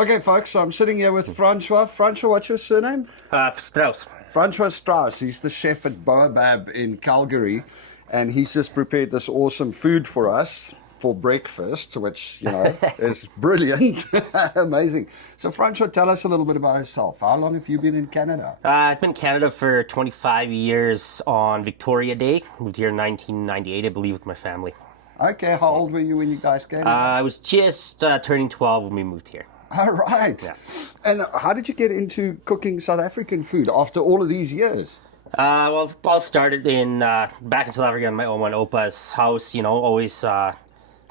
Okay, folks, so I'm sitting here with Francois. Francois, what's your surname? Strauss. Francois Strauss. He's the chef at Boabab in Calgary, and he's just prepared this awesome food for us for breakfast, which, is brilliant. Amazing. So, Francois, tell us a little bit about yourself. How long have you been in Canada? I've been in Canada for 25 years on Victoria Day. Moved here in 1998, I believe, with my family. Okay, how old were you when you guys came? I was just turning 12 when we moved here. All right. Yeah. And how did you get into cooking South African food after all of these years? Well, it all started back in South Africa in my Ouma and Opa's house. Always had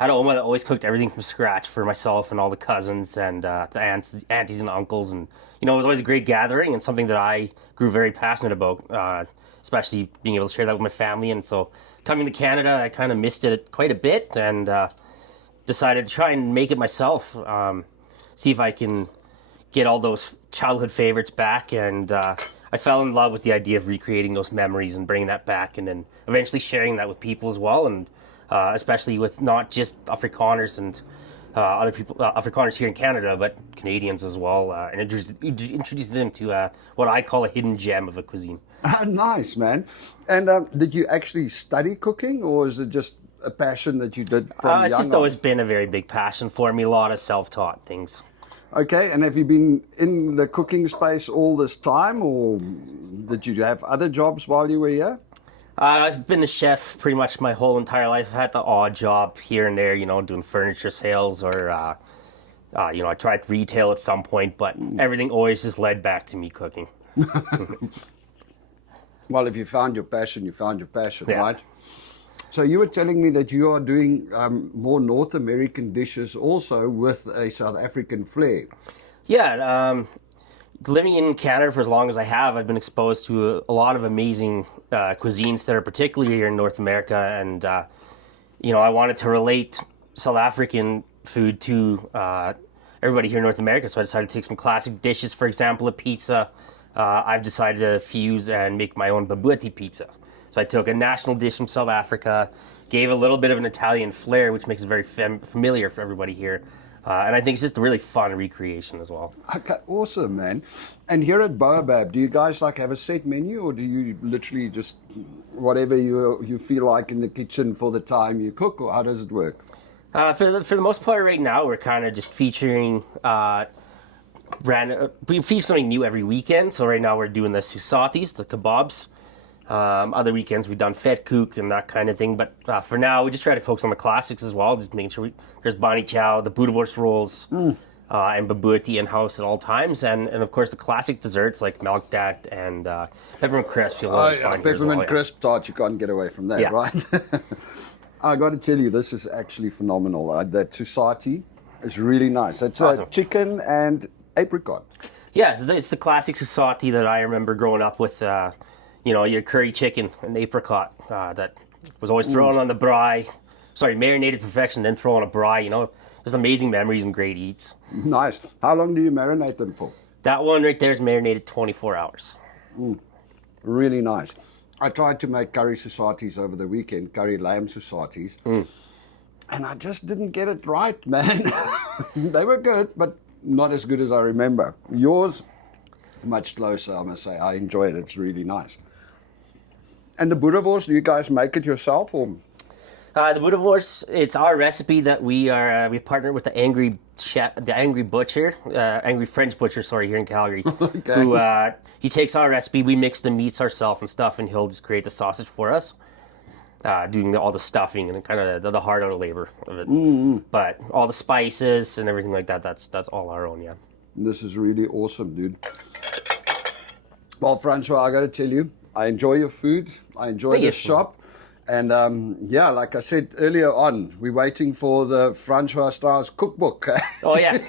an Ouma that always cooked everything from scratch for myself and all the cousins and the aunties and uncles. And, it was always a great gathering and something that I grew very passionate about, especially being able to share that with my family. And so coming to Canada, I kind of missed it quite a bit and decided to try and make it myself. See if I can get all those childhood favorites back. And I fell in love with the idea of recreating those memories and bringing that back and then eventually sharing that with people as well. And especially with not just Afrikaners and other people, Afrikaners here in Canada, but Canadians as well. And introducing them to what I call a hidden gem of a cuisine. Nice, man. And did you actually study cooking, or is it just a passion that you did from It's young just on? always been a very big passion for me, a lot of self-taught things. Okay, and have you been in the cooking space all this time, or did you have other jobs while you were here? I've been a chef pretty much my whole entire life. I've had the odd job here and there, doing furniture sales or, I tried retail at some point, but everything always just led back to me cooking. Well, if you found your passion, you found your passion, Yeah. right? So you were telling me that you are doing more North American dishes also with a South African flair. Yeah, living in Canada for as long as I have, I've been exposed to a lot of amazing cuisines that are particularly here in North America. And, I wanted to relate South African food to everybody here in North America. So I decided to take some classic dishes, for example, a pizza. I've decided to fuse and make my own Bobotie Pizza. So I took a national dish from South Africa, gave a little bit of an Italian flair, which makes it very familiar for everybody here. And I think it's just a really fun recreation as well. Okay, awesome, man. And here at Boabab, do you guys have a set menu, or do you literally just whatever you feel like in the kitchen for the time you cook, or how does it work? For the most part right now, we're kind of just featuring we feature something new every weekend. So right now we're doing the susatis, the kebabs. Other weekends we've done vetkoek and that kind of thing. But for now, we just try to focus on the classics as well, just making sure there's bani chow, the boerewors rolls, and bobotie in-house at all times. And of course, the classic desserts like melkdat and peppermint crisp you'll always find here as well. Peppermint crisp tart, you can't get away from that, Yeah. right? I got to tell you, this is actually phenomenal. That susati is really nice. It's Awesome. Chicken and apricot. Yeah, it's the classic susati that I remember growing up with. Your curry chicken and apricot that was always thrown on the braai. Sorry, marinated perfection, then throw on a braai. Just amazing memories and great eats. Nice. How long do you marinate them for? That one right there is marinated 24 hours. Really nice. I tried to make curry susatis over the weekend, curry lamb susatis, and I just didn't get it right, man. They were good, but not as good as I remember. Yours, much closer, I must say. I enjoy it. It's really nice. And the boerewors, do you guys make it yourself, or? The boerewors, it's our recipe that we partnered with the angry chef, the angry butcher, angry French butcher, sorry, here in Calgary. Okay. Who he takes our recipe, we mix the meats ourselves and stuff, and he'll just create the sausage for us, doing all the stuffing and kind of the hard out labor of it. But all the spices and everything like that, that's all our own, yeah. This is really awesome, dude. Well, Francois, I got to tell you, I enjoy your food. I enjoy the shop. And like I said earlier on, we're waiting for the Francois Strauss cookbook. Oh, yeah.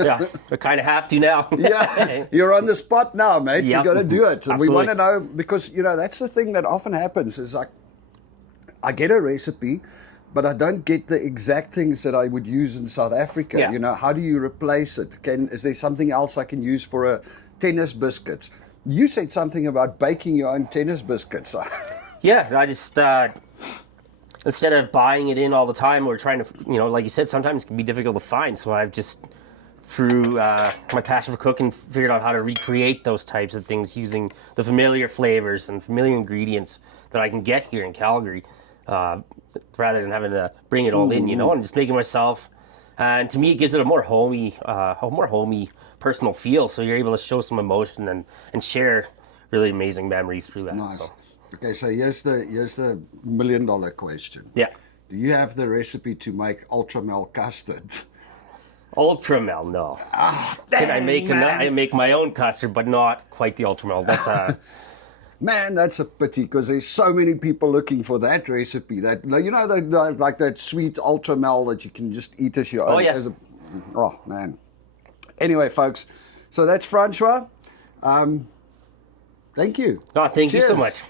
Yeah, we kind of have to now. Yeah, you're on the spot now, mate. Yep. You got to do it. And Absolutely. we want to know, because, that's the thing that often happens is I get a recipe, but I don't get the exact things that I would use in South Africa. Yeah. How do you replace it? Is there something else I can use for a tennis biscuits? You said something about baking your own tennis biscuits. Yeah, I just instead of buying it in all the time or trying to, like you said, sometimes it can be difficult to find. So I've just through my passion for cooking, figured out how to recreate those types of things using the familiar flavors and familiar ingredients that I can get here in Calgary, rather than having to bring it all in, you know, and just making myself. And to me, it gives it a more homey, personal feel. So you're able to show some emotion and share really amazing memories through that. Nice. So. Okay, so here's the $1 million question. Yeah. Do you have the recipe to make ultramel custard? Ultramel, no. Dang, I make my own custard, but not quite the ultramel. That's Man, that's a pity because there's so many people looking for that recipe. That you know, like that sweet ultramel that you can just eat as your own. Oh yeah. Oh man. Anyway, folks, so that's Francois. Thank you. Oh, thank you so Cheers. much.